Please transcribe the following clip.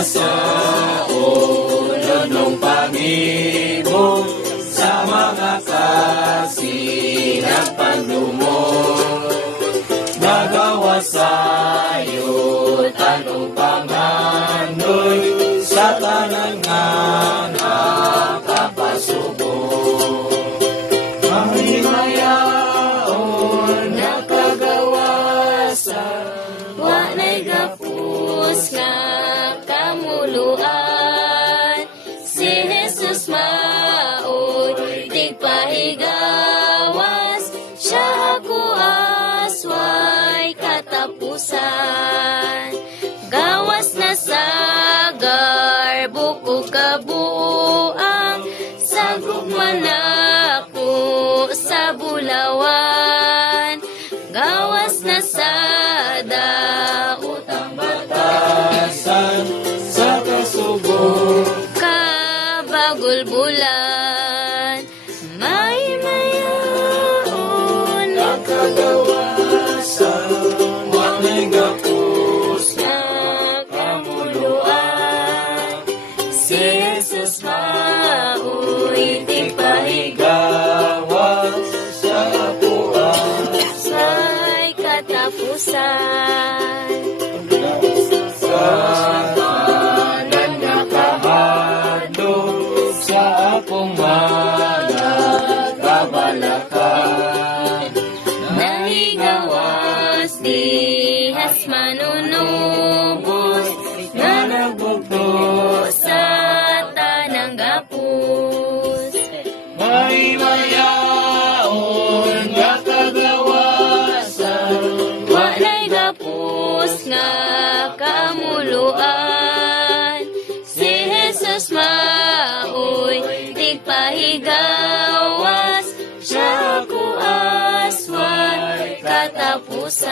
sa ulo ng Panginoon sa mga kasinang panlumon. Nagawa sa'yo tanong panganoy sa tanan nga nakapasubok. Mahimayaon nakagawasan, Walay gapos nga kamuluan. Si Jesus maoy tigpahigawas, siya ako asway katapusan. Gawas na sagar buko kabuang, sagop man ako sa bulawan. Gawas na sa daot ang batasan sa kasubok. kabagol bulan. May mayaon Nakagawasan, walay gapos na kamuluan. Si Jesus maoy gawas sa apuan. tigpahigay katapusan. Sa tanan nga kahadlok sa akong mga kabalakan. Nahigawas dihas manunubos, nga nagbugto sa tanang gapos. May mayaon nga kagawasan, Walay gapos nga kamuluan. Si Jesus maoy tigpahigawas, siya ako asway katapusan.